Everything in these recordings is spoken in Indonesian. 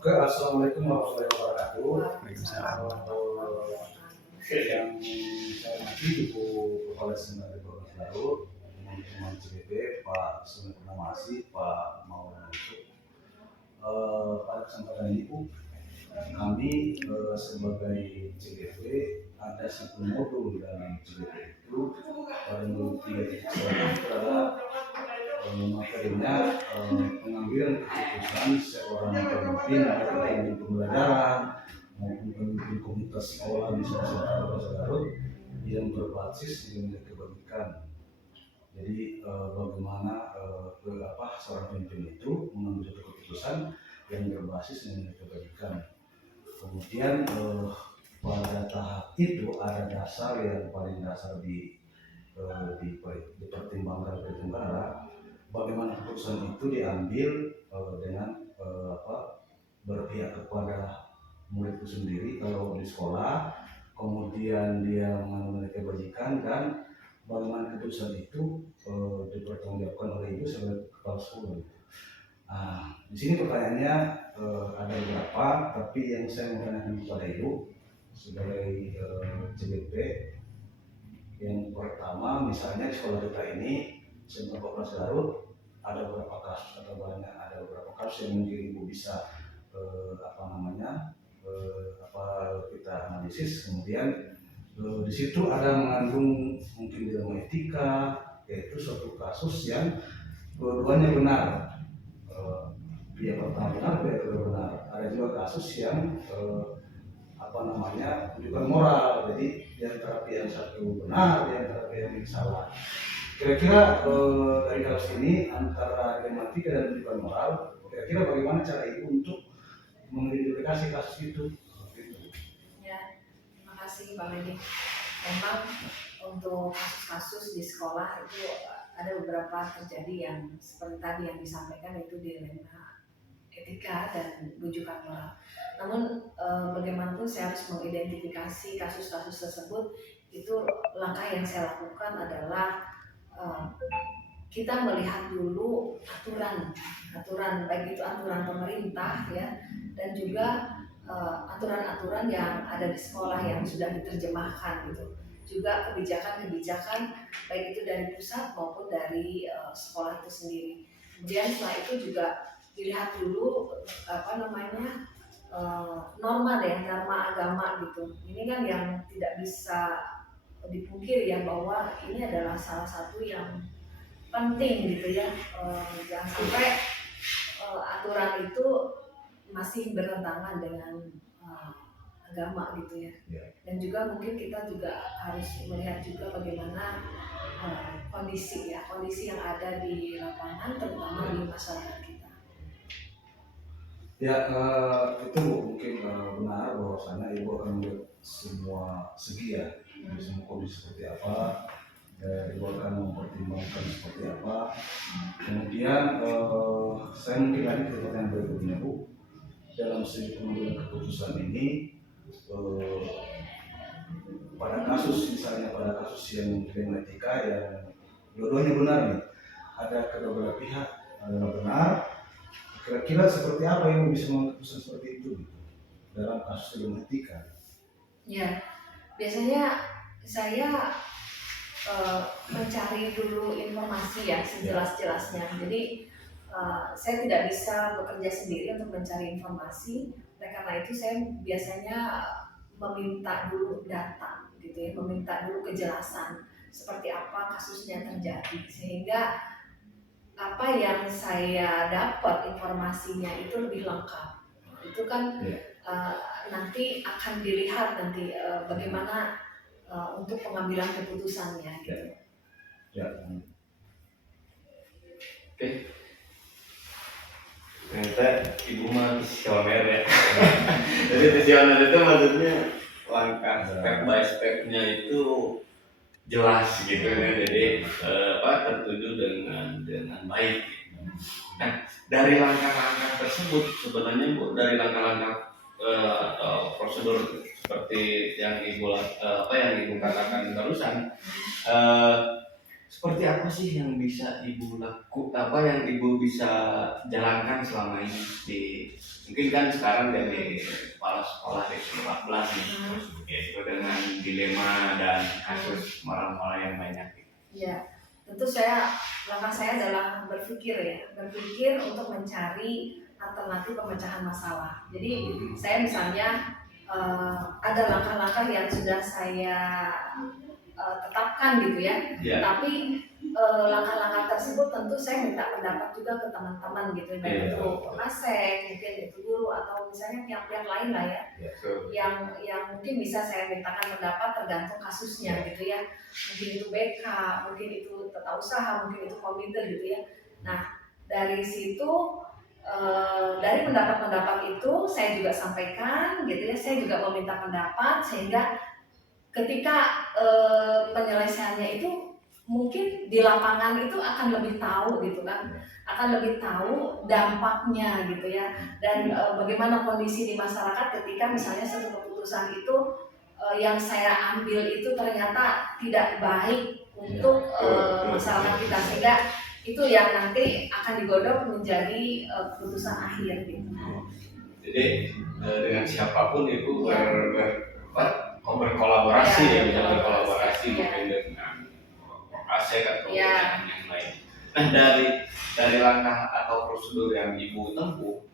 Oke, assalamualaikum warahmatullahi wabarakatuh. Waalaikumsalam. Yang saya hormati Ibu Kepala Seminari Bapak Garut, teman-teman CBP, Pak Suni Purnamasi, Pak Maulana itu. Pada kesempatan ini Bu, kami sebagai CBP ada satu modul dalam CBP itu pada modul 3.1 adalah materinya pengambilan keputusan seorang pemimpin atau pemimpin pembelajaran maupun pemimpin komunitas sekolah di Kota Garut yang berbasis nilai kebajikan. Jadi bagaimana seorang pemimpin itu mengambil keputusan yang berbasis nilai kebajikan. Kemudian pada tahap itu ada dasar yang paling dasar dipertimbangkan oleh negara. Bagaimana keputusan itu diambil dengan berpihak kepada murid itu sendiri kalau di sekolah, kemudian dia mengenai kebajikan, dan bagaimana keputusan itu dipertanggungjawabkan oleh ibu sebagai kepala sekolah. Nah, di sini pertanyaannya ada beberapa, tapi yang saya mau tanyakan kepada ibu sebagai CBP, yang pertama misalnya di sekolah kita ini Seminari Bapak Garut ada beberapa kasus atau banyak ada beberapa kasus yang mungkin ibu bisa kita analisis. Kemudian di situ ada mengandung mungkin dilema etika, yaitu suatu kasus yang dua-duanya benar, pihak pertama benar, pihak kedua benar. Ada juga kasus yang menunjukkan moral, jadi di antara pihak yang satu benar, di antara pihak yang salah. Kira-kira dari kasus ini antara dilematika dan menunjukkan moral, kira-kira bagaimana cara ibu untuk mengidentifikasi kasus itu? Ya, terima kasih Pak Medi. Memang untuk kasus-kasus di sekolah itu ada beberapa terjadi yang seperti tadi yang disampaikan, itu dilema etika dan rujukan moral. Namun bagaimanapun saya harus mengidentifikasi kasus-kasus tersebut. Itu langkah yang saya lakukan adalah kita melihat dulu aturan baik itu aturan pemerintah ya, dan juga aturan-aturan yang ada di sekolah yang sudah diterjemahkan gitu. Juga kebijakan-kebijakan baik itu dari pusat maupun dari sekolah itu sendiri. Kemudian setelah itu juga dilihat dulu norma agama gitu. Ini kan yang tidak bisa dipungkiri ya, bahwa ini adalah salah satu yang penting gitu ya. Jangan sampai aturan itu masih bertentangan dengan agama gitu ya. Dan juga mungkin kita juga harus melihat juga bagaimana kondisi yang ada di lapangan, terutama di masyarakat kita. Ya, itu mungkin benar bahwasanya ibu akan melihat semua segi ya, semua kondisi seperti apa, ibu akan mempertimbangkan seperti apa. Kemudian saya mungkin lagi ke pertanyaan berikutnya Bu, dalam segi pengambilan keputusan ini pada kasus yang dilema etika yang dua-duanya benar nih, ada kedua belah pihak benar. Kira-kira seperti apa yang bisa mengambil keputusan seperti itu dalam kasus dilema etika? Ya, biasanya saya mencari dulu informasi ya sejelas-jelasnya. Jadi saya tidak bisa bekerja sendiri untuk mencari informasi. Oleh karena itu saya biasanya meminta dulu data gitu ya, meminta dulu kejelasan seperti apa kasusnya terjadi, sehingga apa yang saya dapat informasinya itu lebih lengkap. Itu kan nanti akan dilihat nanti bagaimana untuk pengambilan keputusannya gitu. Oke. Ternyata ibu mah visioner ya. Jadi visioner itu maksudnya langkah step by step-nya itu jelas gitu ya. Jadi tertuju dengan baik. Nah, dari langkah-langkah tersebut sebenarnya Bu, dari langkah-langkah atau prosedur seperti yang ibu katakan barusan, seperti apa sih yang bisa ibu lakukan, yang ibu bisa jalankan selama ini di mungkin kan sekarang dari kepala sekolah itu 14 nih, yaitu dengan dilema dan kasus moral-moral yang banyak. Ya, tentu langkah saya adalah berpikir untuk mencari alternatif pemecahan masalah. Jadi saya misalnya ada langkah-langkah yang sudah saya tetapkan gitu ya. Tapi langkah-langkah tersebut tentu saya minta pendapat juga ke teman-teman gitu, baik itu Masek, mungkin itu guru atau misalnya pihak-pihak lain lah ya, yang mungkin bisa saya mintakan pendapat tergantung kasusnya gitu ya. Mungkin itu BK, mungkin itu tata usaha, mungkin itu komite gitu ya. Nah dari situ dari pendapat-pendapat itu saya juga sampaikan gitu ya, saya juga meminta pendapat sehingga ketika penyelesaiannya itu mungkin di lapangan itu akan lebih tahu gitu kan, akan lebih tahu dampaknya gitu ya, dan bagaimana kondisi di masyarakat ketika misalnya satu keputusan itu yang saya ambil itu ternyata tidak baik untuk masyarakat kita, sehingga itu yang nanti akan digodok menjadi keputusan akhir gitu. Jadi dengan siapapun itu berkolaborasi ya, bisa berkolaborasi mungkin dengan ASEK atau yang lain. Nah dari langkah atau prosedur yang Ibu tempuh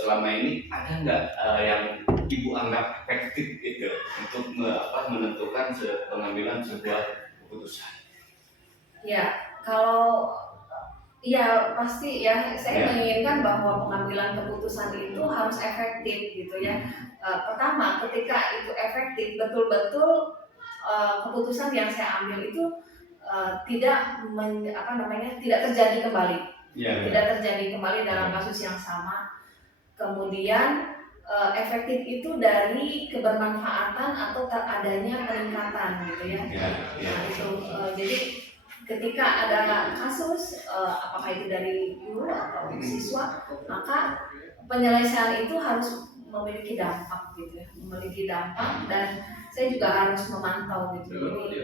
selama ini ada nggak yang Ibu anggap efektif gitu untuk menentukan pengambilan sebuah keputusan? Ya, kalau ya pasti ya saya menginginkan bahwa pengambilan keputusan itu harus efektif gitu ya. Pertama, ketika itu efektif, betul-betul keputusan yang saya ambil itu tidak terjadi kembali, tidak terjadi kembali dalam kasus yang sama. Kemudian efektif itu dari kebermanfaatan atau adanya peningkatan gitu ya. Nah, itu jadi ketika ada kasus apakah itu dari guru atau siswa, maka penyelesaian itu harus memiliki dampak gitu ya, memiliki dampak, dan saya juga harus memantau gitu. Jadi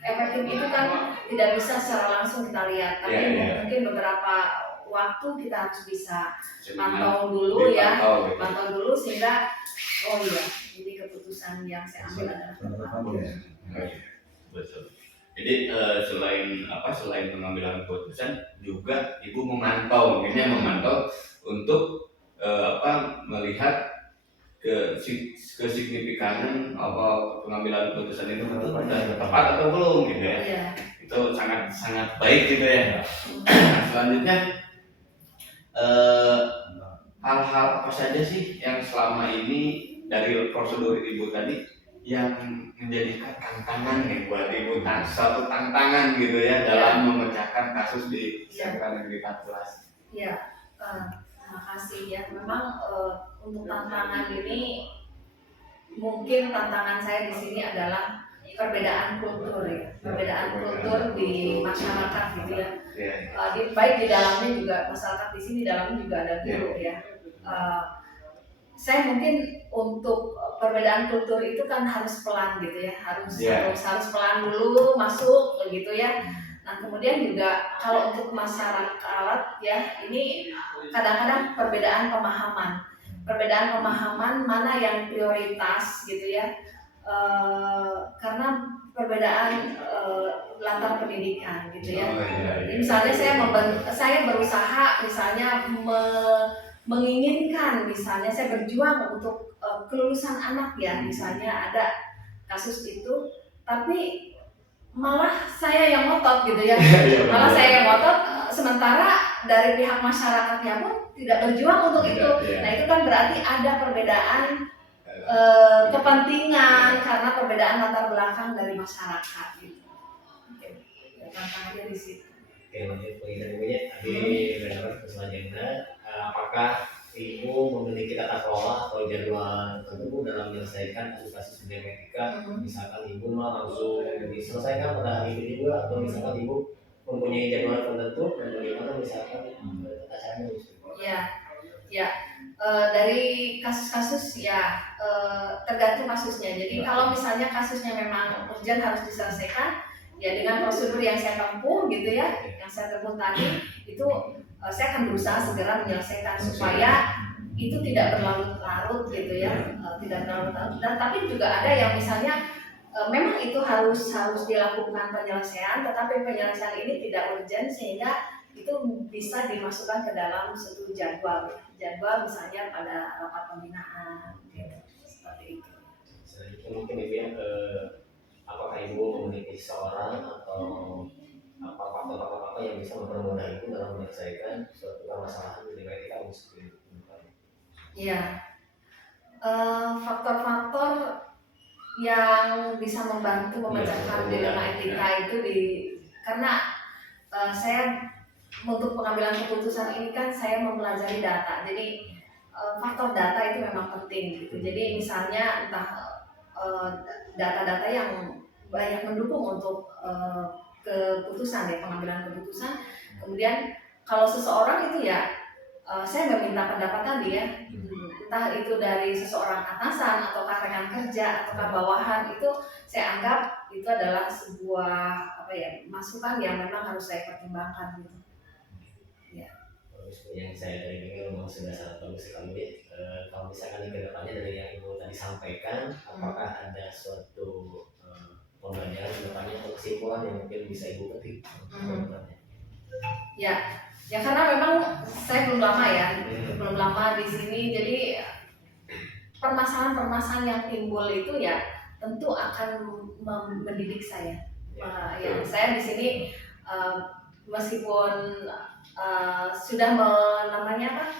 efektif itu kan tidak bisa secara langsung kita lihat, tapi mungkin beberapa waktu kita harus bisa pantau dulu ya, pantau dulu sehingga oh iya ini keputusan yang saya ambil adalah betul. Jadi selain pengambilan keputusan juga Ibu memantau untuk melihat kesignifikan pengambilan keputusan itu sudah tepat atau belum gitu ya. Itu sangat baik gitu ya. Nah, selanjutnya hal-hal apa saja sih yang selama ini dari prosedur Ibu tadi yang menjadikan tantangan nih buat Ibu, satu tantangan gitu ya dalam memecahkan kasus di SMK Negeri 14? Ya, terima kasih ya. Memang untuk tantangan ini mungkin tantangan saya di sini adalah perbedaan kultur ya, perbedaan kultur di masyarakat gitu ya. Baik di dalamnya juga masyarakat di sini, dalamnya juga ada guru ya. Saya mungkin untuk perbedaan kultur itu kan harus pelan gitu ya, harus pelan dulu masuk gitu ya. Nah kemudian juga kalau untuk masyarakat ya, ini kadang-kadang perbedaan pemahaman mana yang prioritas gitu ya, karena perbedaan latar pendidikan gitu ya. Misalnya saya berusaha misalnya menginginkan, misalnya saya berjuang untuk kelulusan anak ya, misalnya ada kasus itu, tapi malah saya yang ngotot gitu ya, sementara dari pihak masyarakatnya pun tidak berjuang untuk itu. Nah itu kan berarti ada perbedaan kepentingan karena perbedaan latar belakang dari masyarakat gitu. Tantangannya di situ. Oke, lanjut Ibunya. Tadi mendengar selanjutnya, apakah Ibu memiliki tata kelola atau jadwal tertentu dalam menyelesaikan kasus-kasus etika? Misalkan Ibu langsung diselesaikan pada hari itu juga, atau misalkan Ibu mempunyai jadwal tertentu dan bagaimana misalkan tata caranya? Ya, dari kasus-kasus ya tergantung kasusnya. Jadi kalau misalnya kasusnya memang urgent harus diselesaikan, ya dengan prosedur yang saya tempuh gitu ya, yang saya tempuh tadi itu saya akan berusaha segera menyelesaikan supaya itu tidak berlarut-larut gitu ya, tidak berlarut-larut. Dan tapi juga ada yang misalnya memang itu harus dilakukan penyelesaian, tetapi penyelesaian ini tidak urgent sehingga itu bisa dimasukkan ke dalam suatu jadwal misalnya pada rapat pembinaan gitu, seperti itu. Selain itu mungkin ibu ya, apakah ibu memiliki seorang atau apa faktor-faktor apa yang bisa mempermudah ibu dalam menyelesaikan suatu permasalahan di etika seperti itu? Iya, faktor-faktor yang bisa membantu memecahkan dilema etika itu karena saya untuk pengambilan keputusan ini kan saya mempelajari data, jadi faktor data itu memang penting gitu. Jadi misalnya entah data-data yang banyak mendukung untuk keputusan ya, pengambilan keputusan. Kemudian kalau seseorang itu ya saya meminta pendapat tadi ya, entah itu dari seseorang atasan atau rekan kerja atau bawahan, itu saya anggap itu adalah sebuah masukan yang memang harus saya pertimbangkan gitu. Ya. Yang saya dari dengar memang sudah sangat bagus sekali ya. Kalau misalkan ke depannya dari yang ibu tadi sampaikan, apakah ada suatu pembelajaran ke depannya atau kesimpulan yang mungkin bisa ibu petik? Ya karena memang saya belum lama di sini, jadi permasalahan-permasalahan yang timbul itu ya tentu akan mendidik saya. Ya saya di sini meskipun sudah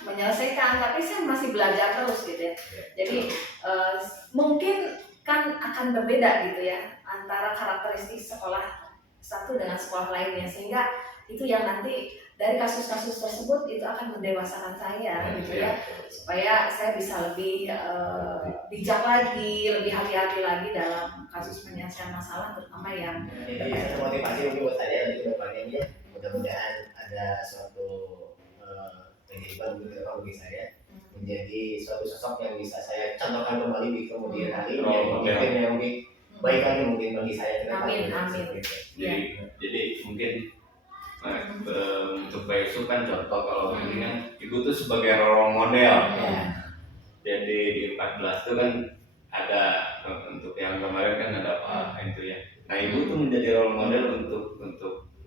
menyelesaikan, tapi saya masih belajar terus gitu ya. Jadi mungkin kan akan berbeda gitu ya antara karakteristik sekolah satu dengan sekolah lainnya, sehingga itu yang nanti dari kasus-kasus tersebut itu akan mendewasakan saya gitu ya, supaya saya bisa lebih bijak lagi, lebih hati-hati lagi dalam kasus penyelesaian masalah, terutama yang motivasi buat saya di kedepannya ya. Mudah-mudahan ada suatu kehidupan bagi saya, menjadi suatu sosok yang bisa saya contohkan kembali di kemudian hari, menjadi pemimpin yang lebih baik lagi mungkin bagi saya. Amin. Jadi mungkin untuk Pak Yusuf kan contoh, kalau ini kan ibu tuh sebagai role model. Jadi di 14 itu kan ada untuk yang kemarin kan ada Pak itu ya. Nah ibu tuh menjadi role model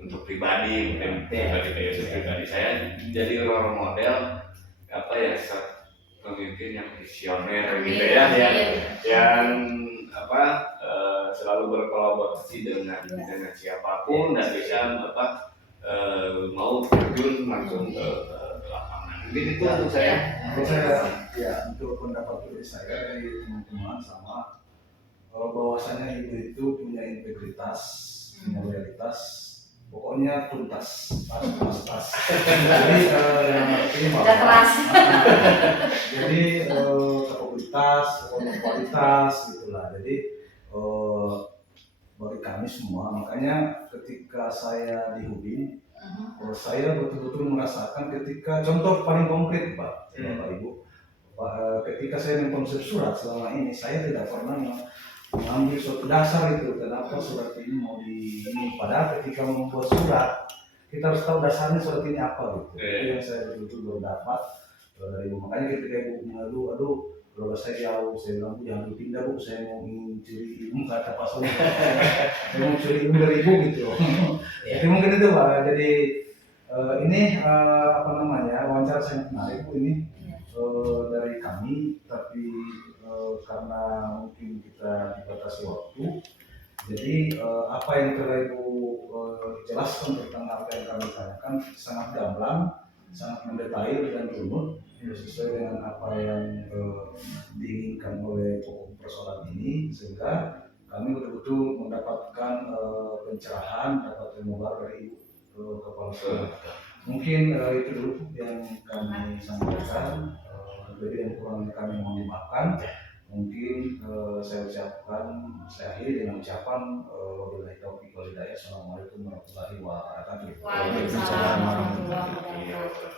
untuk pribadi, mungkin pribadi Pak Yusuf, pribadi saya jadi role model pemimpin yang visioner gitu ya, yang selalu berkolaborasi dengan siapapun dan bisa mau terjun langsung ke lapangan. Mungkin itu untuk saya. Untuk pendapat dari saya dari teman-teman sama bahwasanya ibu itu punya integritas, punya loyalitas, pokoknya tuntas, pas. Jadi yang artinya bahwa jadi kapabilitas, kualitas gitulah. Jadi bagi kami semua, makanya ketika saya di Hubin, saya betul-betul merasakan ketika contoh paling konkret Bapak Ibu, ketika saya mengkonsep surat selama ini, saya tidak pernah mengambil suatu dasar itu kenapa surat ini mau ini, padahal ketika membuat surat kita harus tahu dasarnya surat ini apa gitu. Itu yang saya betul-betul berdapat dari Ibu. Makanya ketika Ibu mengadu, kalau saya jauh, saya bilang, Bu jangan pindah Bu, saya mau curi ilmu, kata Pak Soni. Saya mau curi ilmu dari Ibu gitu. Jadi mungkin itu Pak, jadi ini wawancara sangat menarik Bu ini dari kami, tapi karena mungkin kita dibatasi waktu, jadi apa yang telah Ibu jelaskan tentang apa yang kami tanyakan sangat gamblang, sangat mendetail dan runut, sesuai dengan apa yang diinginkan oleh pokok persoalan ini, sehingga kami betul-betul mendapatkan pencerahan, dapat ilmu baru dari Ibu Kepala Sekolah. Mungkin itu dulu yang kami sampaikan, lebih dan kurangnya kami mohon dimaafkan. Mungkin saya akhiri dengan ucapan wabillahi taufiq wal hidayah. Assalamualaikum warahmatullahi wabarakatuh. Waalaikumsalam warahmatullahi wabarakatuh.